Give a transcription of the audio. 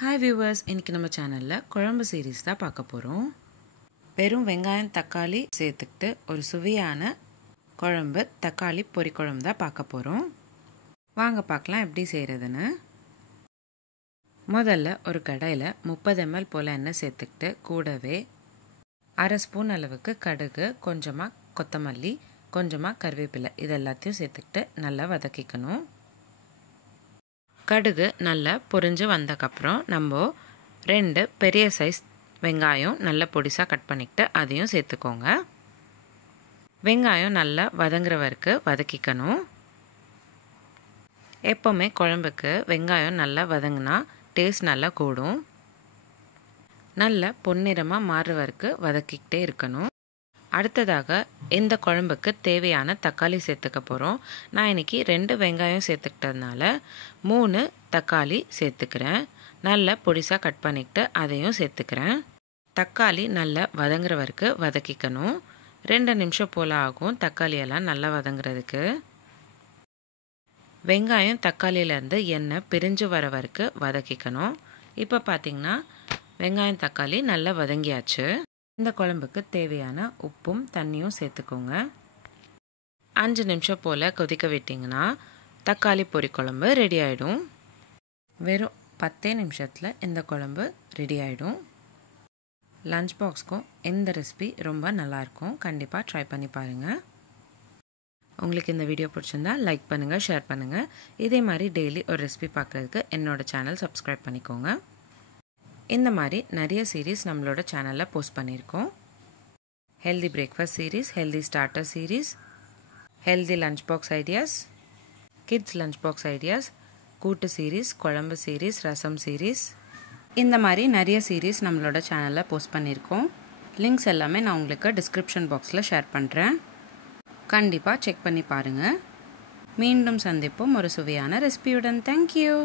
Hi viewers, இன்றைக்கி நம்ம சேனலில் குழம்பு சீரீஸ் தான் பார்க்க போகிறோம். வெறும் வெங்காயம் தக்காளி சேர்த்துக்கிட்டு ஒரு சுவையான குழம்பு தக்காளி பொரி குழம்பு தான் பார்க்க போகிறோம். வாங்க பார்க்கலாம் எப்படி செய்கிறதுன்னு. முதல்ல ஒரு கடாயில் 30 ml போல் எண்ணெய் சேர்த்துக்கிட்டு கூடவே அரை ஸ்பூன் அளவுக்கு கடுகு, கொஞ்சமாக கொத்தமல்லி, கொஞ்சமாக கருவேப்பிலை இது எல்லாத்தையும் சேர்த்துக்கிட்டு நல்லா வதக்கிக்கணும். கடுகு நல்லா பொரிஞ்சு வந்தக்கப்புறம் நம்ம 2 பெரிய சைஸ் வெங்காயம் நல்லா பொடிசாக கட் பண்ணிக்கிட்டு அதையும் சேர்த்துக்கோங்க. வெங்காயம் நல்லா வதங்குற வரைக்கும் வதக்கிக்கணும். எப்போவுமே குழம்புக்கு வெங்காயம் நல்லா வதங்கினா டேஸ்ட் நல்லா கூடும். நல்லா பொன்னிறமாக மாறுற வரைக்கும் வதக்கிக்கிட்டே இருக்கணும். அடுத்ததாக இந்த குழம்புக்கு தேவையான தக்காளி சேர்த்துக்க போகிறோம். நான் இன்றைக்கி 2 வெங்காயம் சேர்த்துக்கிட்டதுனால 3 தக்காளி சேர்த்துக்கிறேன். நல்லா பொடிசாக கட் பண்ணிக்கிட்டு அதையும் சேர்த்துக்கிறேன். தக்காளி நல்லா வதங்குற வரைக்கும் வதக்கிக்கணும். 2 நிமிஷம் போல் ஆகும் தக்காளியெல்லாம் நல்லா வதங்குறதுக்கு. வெங்காயம் தக்காளியிலேருந்து எண்ணெய் பிரிஞ்சு வர வரைக்கும் வதக்கிக்கணும். இப்போ பார்த்திங்கன்னா வெங்காயம் தக்காளி நல்லா வதங்கியாச்சு. இந்த குழம்புக்கு தேவையான உப்பும் தண்ணியும் சேர்த்துக்கோங்க. 5 நிமிஷம் போல் கொதிக்க விட்டிங்கன்னா தக்காளி பொரி குழம்பு ரெடி ஆகிடும். வெறும் 10 நிமிஷத்தில் இந்த குழம்பு ரெடி ஆகிடும். லஞ்ச் பாக்ஸ்க்கும் இந்த ரெசிபி ரொம்ப நல்லாயிருக்கும். கண்டிப்பாக ட்ரை பண்ணி பாருங்கள். உங்களுக்கு இந்த வீடியோ பிடிச்சிருந்தா லைக் பண்ணுங்கள், ஷேர் பண்ணுங்கள். இதே மாதிரி டெய்லி ஒரு ரெசிபி பார்க்குறதுக்கு என்னோடய சேனல் சப்ஸ்கிரைப் பண்ணிக்கோங்க. இந்த மாதிரி நிறைய சீரீஸ் நம்மளோட சேனலில் போஸ்ட் பண்ணியிருக்கோம். Healthy breakfast series, healthy starter series, healthy lunch box ideas, kids lunch box ideas, கூட்டு சீரீஸ், குழம்பு சீரீஸ், ரசம் சீரீஸ், இந்த மாதிரி நிறைய சீரீஸ் நம்மளோட சேனலில் போஸ்ட் பண்ணியிருக்கோம். லிங்க்ஸ் எல்லாமே நான் உங்களுக்கு டிஸ்கிரிப்ஷன் பாக்ஸில் ஷேர் பண்ணுறேன். கண்டிப்பாக செக் பண்ணி பாருங்கள். மீண்டும் சந்திப்போம் ஒரு சுவையான ரெசிபியுடன். தேங்க்யூ.